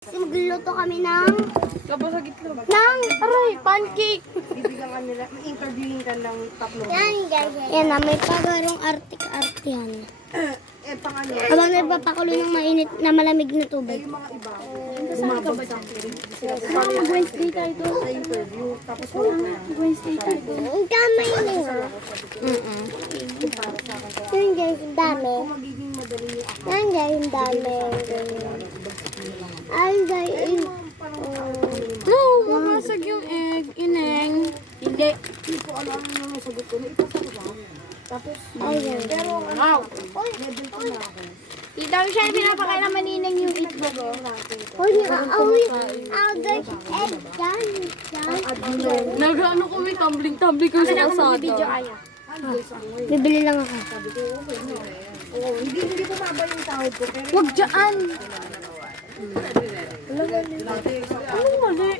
Magluto kami ng aray, pancake. Bibigyan ka nila, interviewing ka ng tatlo. Yan guys. Yan na, may pagarong artik-artihan. Pang ano, Habang nagpapakulo ng mainit na malamig na tubig. yung mga iba, bumabagsak din. Mag-Wednesday tayo to. Sa interview, tapos wala na. Wednesday tayo to. Ang dami nila. Yan guys, ang dami. Magiging madali yung ako. Yan guys, ang dami. Ay guys, No, mabasag yung egg, ineng. Hindi. Hindi ko alam yung sagot ko. Ipasa ko ba? Tapos, ay guys. pero Wow. level ko na ako. Di daw siya pinapakailan manineng yung itlog. Uy, awi. Ah guys, egg dyan. Nag-ano kami, tumbling-tumbling kami sa kasada. Bibili lang ako. Oo, hindi bumaba yung sahod ko. Pero Huwag dyan. Ano mali?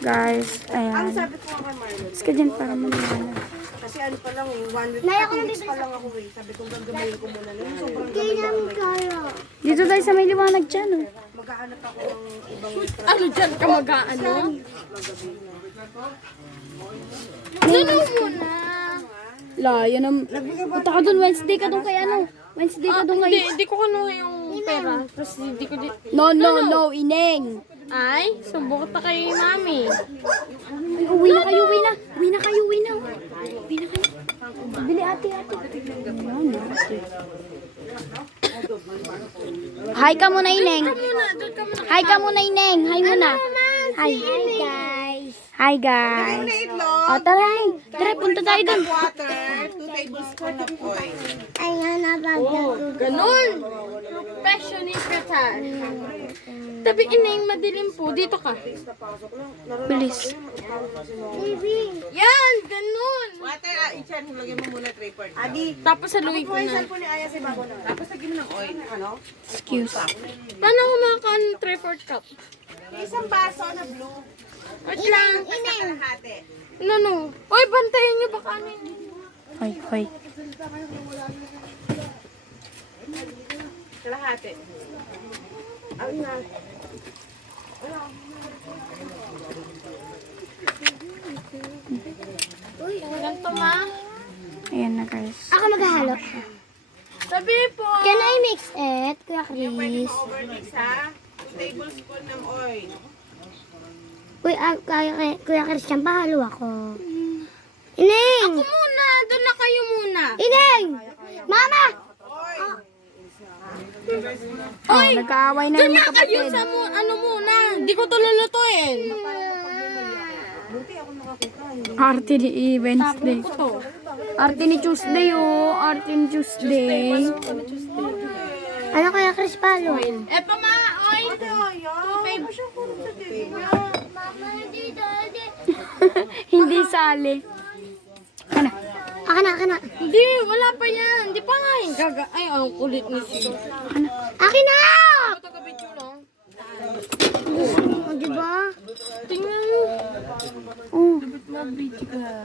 Guys, ang ayan. sabi ko nga kay Marlon, Iska dyan para maniwala. kasi ano pa lang, 1 week, Nay, ako 2 weeks pa lang ako eh. Sabi ko gagamayin ko muna. Yung sobrang Kaya namin kaya. Dito tayo sa may liwanag dyan, oh. maghahanap ako ng ibang Ano dyan ka mag-ano? Ano muna? Layo na. Punta ka dun, Wednesday ka dun kay ano? Wednesday ka dun kay... Hindi ko kinuha yung pera. Tapos hindi ko di... No, ineng. Ay, subok ta kay mami. Uwi na kayo, uwi na. Uwi na kayo. Bili ate. Hi ka muna, ineng. Hi ka muna, ineng. Hi muna. Hi. Guys. Hi, guys. O, tara, ineng. Tara, punta tayo dun. water, 2 tablespoons of oil. Ayan na Ganun! Professional ka. Tabi ineng, madilim po. Dito ka. Bilis. Baby. Yan! Ganun! Water, i-chan, lagyan mo muna 3/4. Adi, Tapos saluin ko na. po ni Aya si Babo na. Tapos lagyan mo ng oil, ano? Excuse. Paano kumakaan 3/4 cup? Isang baso na blue. Wait lang. Kalahati. No. Uy, bantayan niyo baka ano yun. Hoy. Kalahati. Ano na? Ganito ma. Ayan na guys. Ako maghahalo. Sabi po. Can I mix it, Kuya Pwede Chris? mo overmix ha? 2 tablespoon ng oil. Kuya Christian, pahalo ako. Ineng! Ako muna. Doon na kayo muna. Ineng! Mama! Oy, nag-aaway na yung kayo sa ano muna. Hindi ko to lulutuin. Arte ni Wednesday. Arte ni Tuesday, oh. Arte ni Tuesday. Ano Kuya Chris, pahalo? Eto ma, oy. Mama, hindi daddy. Hindi sali. Ano? Akin na. Hindi, wala pa yan. Hindi pa nga yung gaga. Ay, ang kulit ni Sino. Akin na! Ito ka video, no? O, diba? Tingnan mo. Oh, Mag-video ka.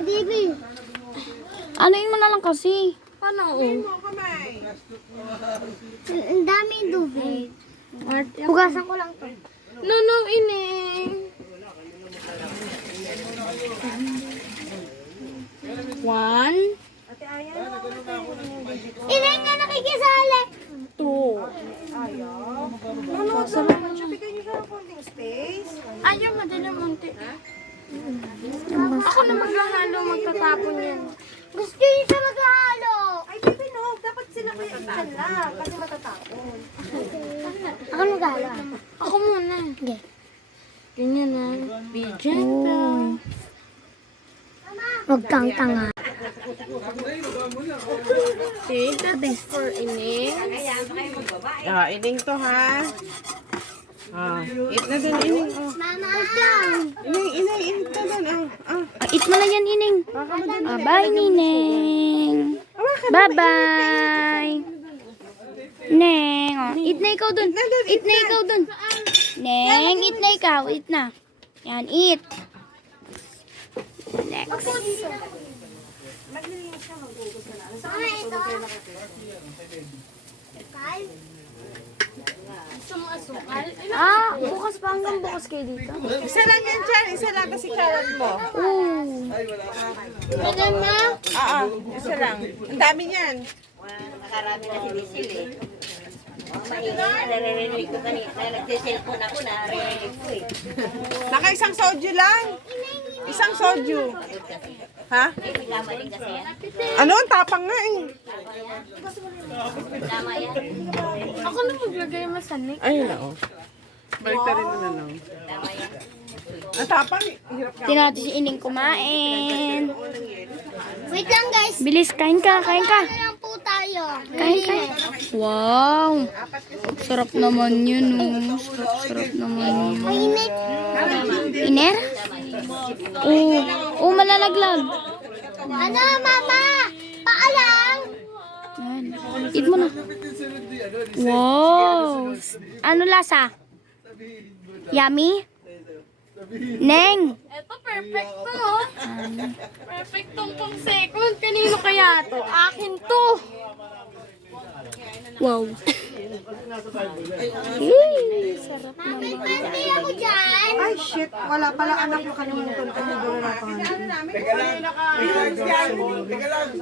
baby. Anoin mo na lang kasi. Paano? Ang daming tubig. Hugasan ko lang to. No, ineng. 1, Ineng nga nakikisali. 2. Bigyan niyo siya ng konting space. Ayaw, madali munti. Ako na maghahalo, magtatapon yan. Gusto niyo siya maghahalo. Ay, baby, no. Dapat sila kaya i-chan lang. Kasi matatapon. Ako maghahalo. Ako muna. Okay. Ganyan na. Be gentle. Huwag kang tanga. Save the best for ineng. Ining to ha. Eat na dun, ining. Mama! Ining to dun. Eat mo na yan, ineng. Bye, nineng. Bye-bye. Neng, oh. Eat na ikaw dun. Eat na ikaw dun. Neng, eat na ikaw. Eat na. Yan, eat. Next. Bukas pa hanggang bukas kayo dito. Isa lang yan dyan. Isa lang kasi kawan mo. Ano ma? Isa lang. Ang dami niyan. Nakarami na sinisil eh. Naririnig ko kanina. Nagsiselfone ako, naririnig ko eh. Naka isang soju lang. Isang soju. Ha? Tama din kasi yan. Ano? Ang tapang nga eh. Tama yan. Ako na maglagay masanik. Ayun na oh. Balik na rin na lang. Tama yan. Ang tapang eh. Hirap ka. Tinati si Ining kumain. Wait lang guys. Bilis, kain ka, kain ka. Ano lang po tayo? Kain ka. Wow. Sarap naman yun, oh. Sarap naman yun. Mainit. Iner? Oh, malalaglag. Ano mama? Paalam. Yan. Eat mo na. Wow. Ano lasa? Yummy? Neng. Ito, perfecto, no? Perfectong pang second. Kanino kaya to? Akin to. Wow. May birthday ako dyan. Ay shit. Wala pala anak mo. Kalimutan ko.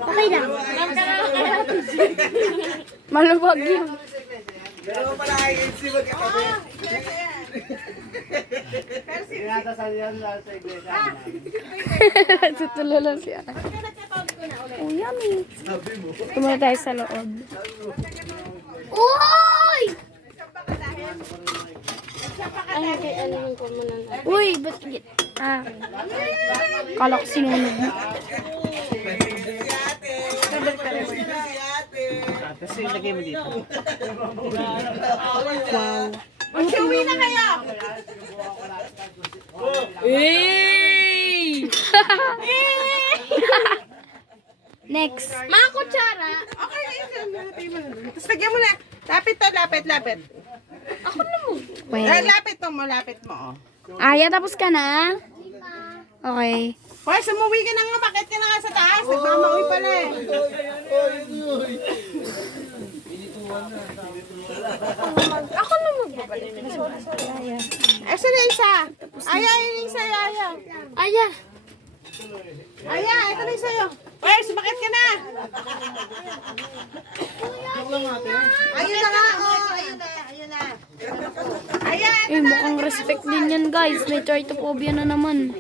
Okay lang. Malubag yun. Tutulala siya. Oh, yummy. Tumula tayo sa loob. Uy! Uy, ba't... Kala ko sinunog. Tapos ilagay mo dito. Wow. Mag-uwi na kayo. Next. Mga kutsara. Okay, tapos lagyan mo na. Lapit to, lapit, lapit. Well. Lapit mo. Oh. Aya, tapos ka na? Okay. Hoy, sumuwi ka na nga. Bakit ka na nga sa taas? Nagmamauwi pala eh. Ako na magbabalik. Eh, saan yung isa? Aya, yun yung isa, Aya. Aya. Aya, ito na yung sa'yo. Hoy, sumakit ka na. Ayun na nga, oh. Ayun na. Aya, ito na. Mukhang respect din yan, guys. May trypophobia na naman.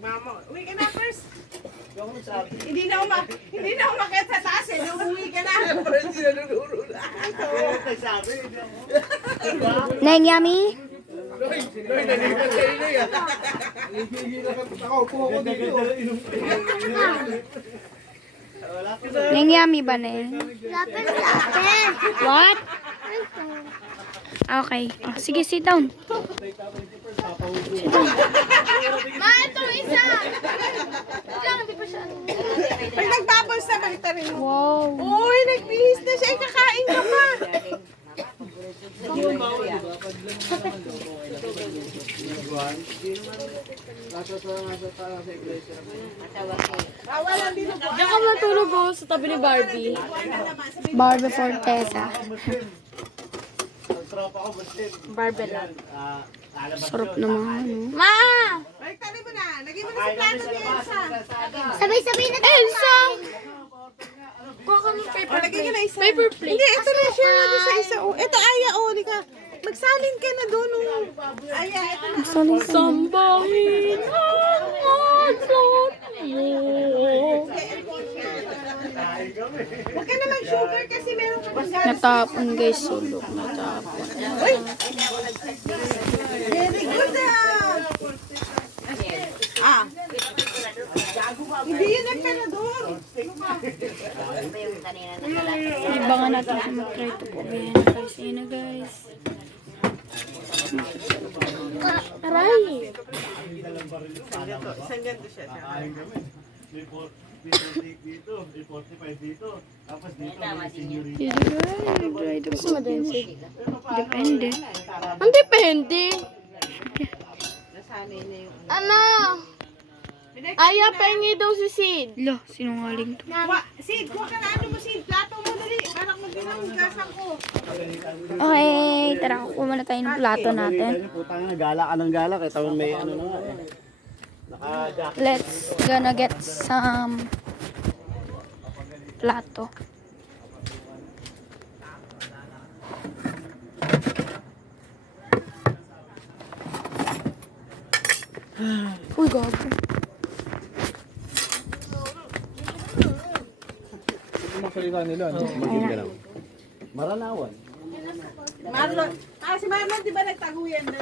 Mama, uwi ka na first. Hindi na umakyat sa taas eh. Uwi ka na. Neng, yummy? Neng, yummy ba, Neng? Lapit. What? Okay. Oh, sige, sit down. Ma, ito isa. Lang, hindi pa siya. Pag nagbubbles na, bakit rin mo? Wow. Uy, nagbihis na siya. Kakain ka pa. Diyan ka matulog oh, sa tabi ni Barbie. Barbie Fortesa. Barbie lang. Sarap naman, ano? Ma! Balik tali mo na. Lagyan mo na sa plato ni Elsa. Sabay-sabay na tayo. Elsa! Kuha ka ng paper Lagyan ka na isa. Paper plate. Hindi, ito na siya. Doon sa isa. Oh, ito, Aya. Oh, di ka. Magsalin ka na doon. Oh. Aya, ito na. Sambahin ang atlot mo. Huwag ka na mag-sugar kasi meron ka pang Natapon, guys. Sulok. Natapon. Very good ah. Hindi yun emperador. Ibangan natin sa mag-trypophobia na, guys. Ayun na, guys. Aray! Isang ganito siya. dito, 45 dito. Tapos dito, Gusto mo din? Depende. Ang depende. Nasanay na yung... Ano? Aya, pengi daw si Sid. Lo, sinungaling to. Sid, kuha ka na ano mo, Sid. Plato mo dali. Anak mo din ang hugasan ko. Okay, tara, kuha muna tayo ng plato natin. Putang na, gala ka ng gala. Kaya tawag may ano na nga eh. Naka-jacket. Let's gonna get some plato. Uy, gago. Masalita nila, ano? Magiging ka lang. Maranawan. Marlon. Si Marlon, di ba nagtaguyan na?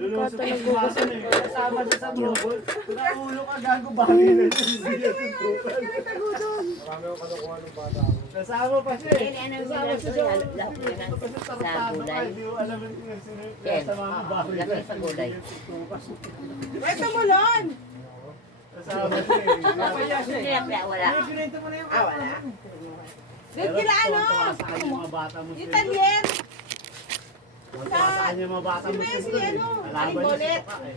Lulusot ka sa eh. Kasama siya sa bubol. Nakaulo ka, gago bagay na siya. Kasama pa siya eh. Kasama siya sa gulay. Hindi mo alam yung sino Ken, kasama mo bagay na. laki sa gulay. Ito mo, Lon. Kasama siya eh. Kaya wala. Wala. Doon kila ano? Saan yung mga bata mo Yung talyer. Saan yung mga bata mo Si siya? ano? Alaban Aling niya Bolet. sa eh.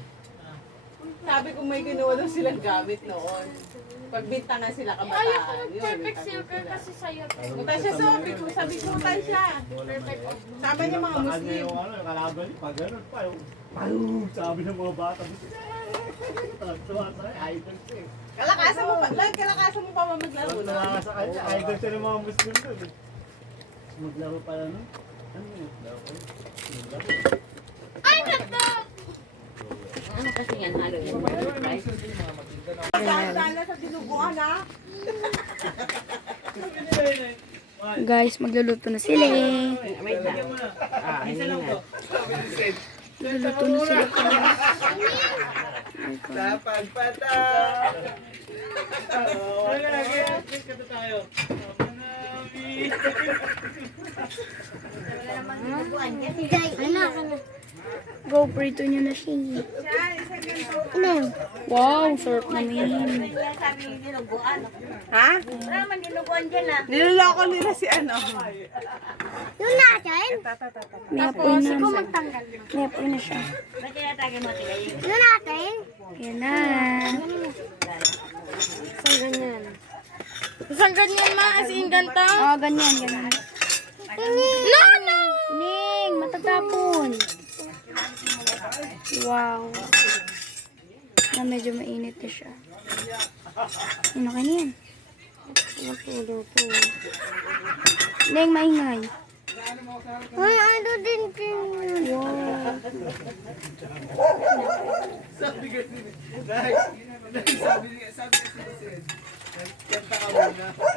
Sabi ko may ginawa daw silang gamit noon. Pagbintangan sila kabataan. Perfect silver kasi sa'yo. Butan siya sa sabi ko butan siya. Sama niya mga Baka niya Muslim. yung ano, yung kalaban niya, pag ganun pa yung payung, sabi ng mga bata mo siya. Tuwa sa'yo, idol siya eh. Kalakasan mo pa. Lord, kalakasan mo pa ba maglaro Tuwa na? ka sa kanya, idol siya ng mga Muslim doon eh. Maglaro pala no? Ano yun? Ano kasi yan, halo yan. Right? Dahil sa dinuguan ha? Guys, magluluto na sila eh. Wait lang. Isa lang to. Magluluto na sila. Dapat pata! Ano ka lagi? Kata tayo. Go, prito nyo na siya. Wow, sarap namin. Sabi yung dinuguan. Ha? Wala naman dinuguan dyan ah. Niloloko nila si ano. Yung natin? May apoy na. May apoy na siya. Ba't tinatagin mo tila yung... Yung natin? Yan na. Isang ganyan. Isang ganyan ma, as in ganito. Oh, ganyan, ganyan. No, no! Ning, matatapon. Wow. Na medyo mainit na siya. Ano ka niyan? Ning, maingay. Ay, ano din Wow.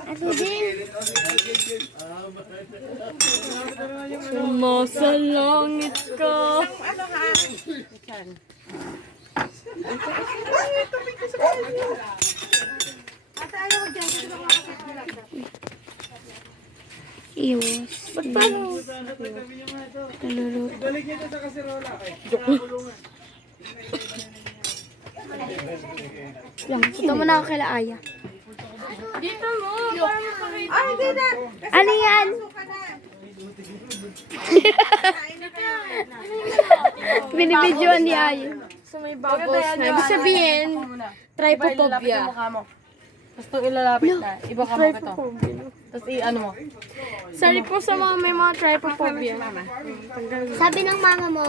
Ano din? Nasa langit ka. Ano ha? Iwas. Ba't paano? Naluluto. Balik niya ito sa kaserola. Lang, punta mo na ako kay Aya. Dito mo, para makakita. Ay, hindi na. Ano yan? Suka na. Binibidyoan ni Aya. So may bubbles na. Ibig sabihin, trypophobia. Tapos itong ilalapit na, iba ka mo ito. Tapos i-ano mo. Sorry po sa mga may mga trypophobia. Sabi ng mama mo,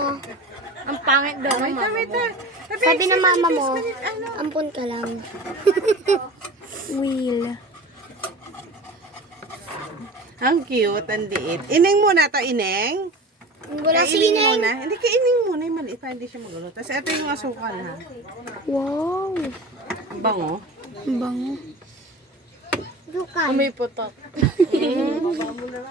Ang pangit daw ng mama mo. sabi ng mama mo, ampun ka lang. Will. Ang cute, ang liit. Ining muna to, Ineng. Wala si Ining Ineng. muna. Hindi ka ining muna, yung maliit pa, hindi siya magulo. Tapos ito yung asukal ha. Wow. Ang bango. Ang bango. Dukan. May putot.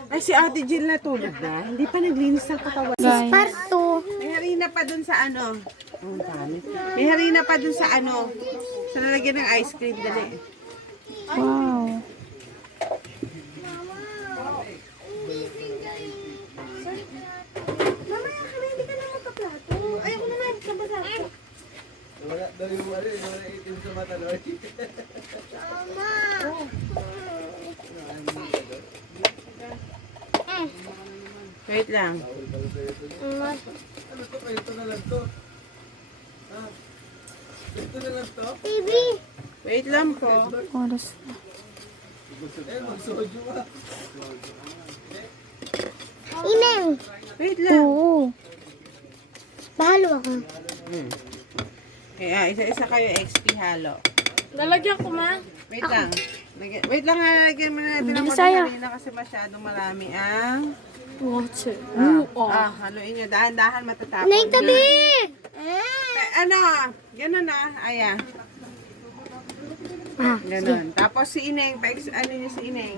Ay, si Ate Jill natulog na. Hindi pa naglinis ng katawan. Guys. Parto. May harina pa dun sa ano. Ang dami. May harina pa dun sa ano. Sa lalagyan ng ice cream. Dali. Wow. Mamaya ka na, hindi ka na magkaplato. Ayoko naman, kabasa. Wala daw yung ano, yung mga itim sa mata doon. Mama. Wait lang. TV. Wait lang po. Oras na. Ineng. Wait lang. Oo. Bahalo ako. Kaya isa-isa kayo XP halo. Lalagyan ko, ma. Wait lang. Wait lang, lagyan mo na natin ang Bisaya. kanina kasi masyadong marami ang... Water. haluin nyo. Dahan-dahan matatapon. Ineng, tabi. Ano? Ganun na. Ayan. Ah, Ganun. Tapos si Ineng. Ano niyo si Ineng?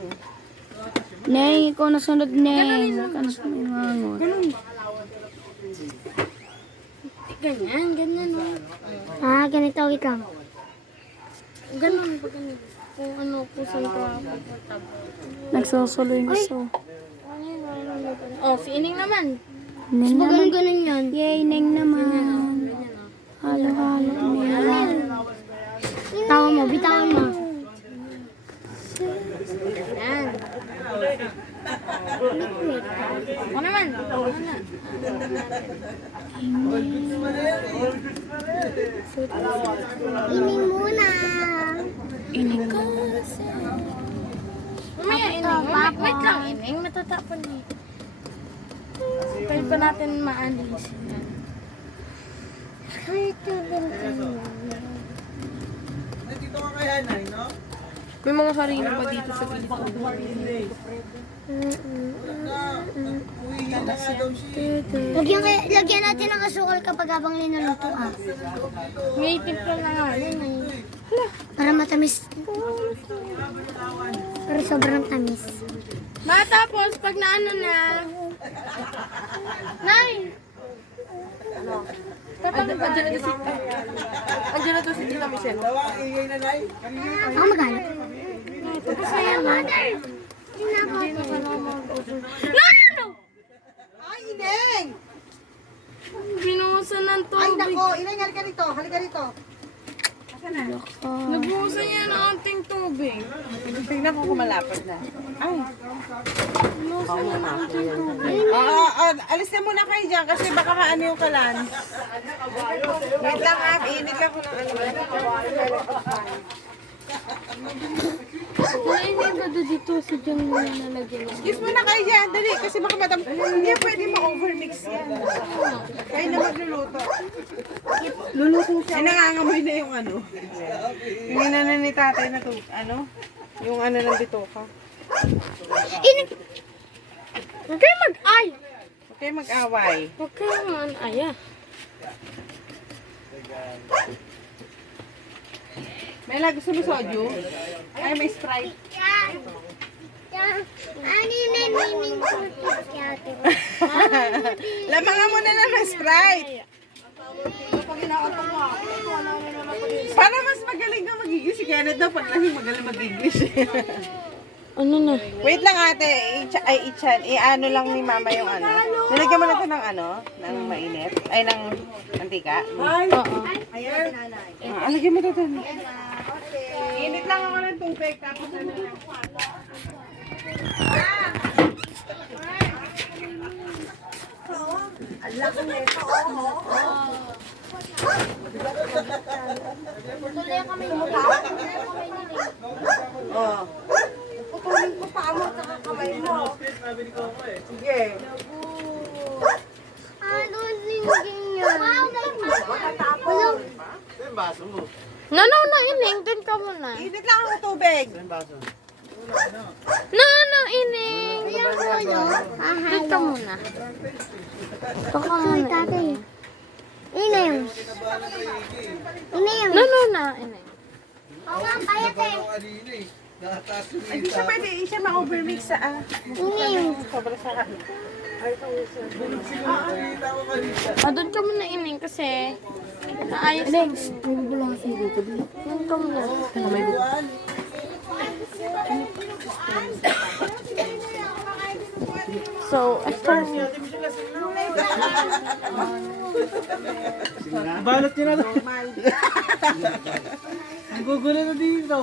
Neng, ikaw nasunod, Neng. Ikaw nasunod yung hangot. Ganyan, ganyan, oh. ganito, wait lang. Ganun, pag ganun. Kung ano, kung saan ka pupunta. Nagsosolo yung gusto. Oh, si Ining naman. Neng naman. Ganun yan. Yay, Neng naman. Halo-halo, Neng. Tawa mo, bitawan mo. Yan. Ako naman. Ako na. Ining muna. Ining ka. Mamaya, Ining. Wait lang, Ining. Matatapon eh. Pwede pa natin maalis. Yan. May mga harina pa dito sa gilid. Lagyan natin ng asukal kapag habang linuluto ah. May timpla na nga. Yun eh. Para matamis. Pero sobrang tamis. Matapos, pag naano na... Nay! Andiyan na to si Tita Michelle. Ako maghanap. Tapos na yan. Ay, Ineng! Binuhusan ng Ay, tubig. nako. Ineng, halika rito. Halika rito. Asan na? Nabuhusan niya ng anting tubig. Tingnan ko kung malapad na. Ay. Binuhusan niya ng anting tubig. Alis na muna kayo dyan kasi baka maano yung kalan. Wait lang ha, iinit lang ko ng ano. Nainip ba dito si John na nalagyan mo? Excuse muna kayo dyan, dali. Kasi baka madam, hindi pwede ma-overmix yan. Kayo na magluluto. Luluto siya. Ay, nangangamoy na yung ano. Yung inano ni tatay na to, ano? Yung ano ng bitoka. Huwag kayo mag-ay! Huwag kayo mag-away. Huwag kayo mag-aya. Mela, gusto mo soju? Ay, may Sprite. Ano yun na nining ate? Lamangan mo na lang ng Sprite. Para mas magaling ka mag-English. Si Kenneth daw pag lasing magaling mag-English. Ano na? Wait lang ate, i-ano lang ni mama yung ano. Nilagyan mo na ito ng ano, ng mainit. Ay, ng mantika. Oo. Alagyan mo ito doon. Init lang ako ng tubig, tapos ano lang. Oh. Putulin ko pa mo sa kamay mo. Sige. Ano linggin yun? Matatapon. No, Ining. Doon ka muna. Init lang ako tubig. No, Ining. Doon ka muna. Doon ka muna. Tatay. Ineng. Ineng. No, Ining. Oo nga, payat eh. Hindi siya pwede, siya ma-overmix sa Ineng. sobra sa Doon ka muna, Ining, kasi naayos. Ining, may bubulang kasi dito. Doon ka muna. So, ito. Balot niya na lang. Magugulo na dito.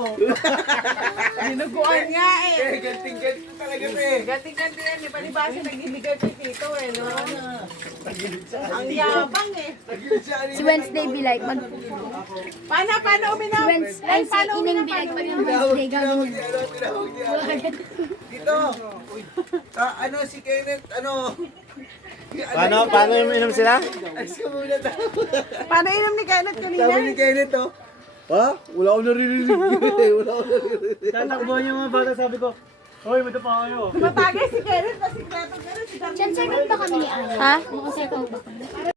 Dinuguan nga eh. Ganting-ganting talaga eh. Ganti-ganti yan eh. Palibasa nagbibigay kay Tito eh, no? Ang yabang eh. Si Wednesday be like, Paano uminaw? Wednesday, si Ineng be like, pag yung Wednesday, gagawin niya. Dito. Ano si Kenneth, ano? Paano yung inom sila? Ay, muna daw. Paano inom ni Kenneth kanina? Sabi ni Kenneth, oh. Ha? Wala akong naririnig. Wala akong naririnig. Tatakbuhan yung mga bata, sabi ko, hoy, may pa kayo. Matagay si Kenneth kasi gano'n si Diyan second ba kami ni Aya? Ha? Mukhang second ba kami?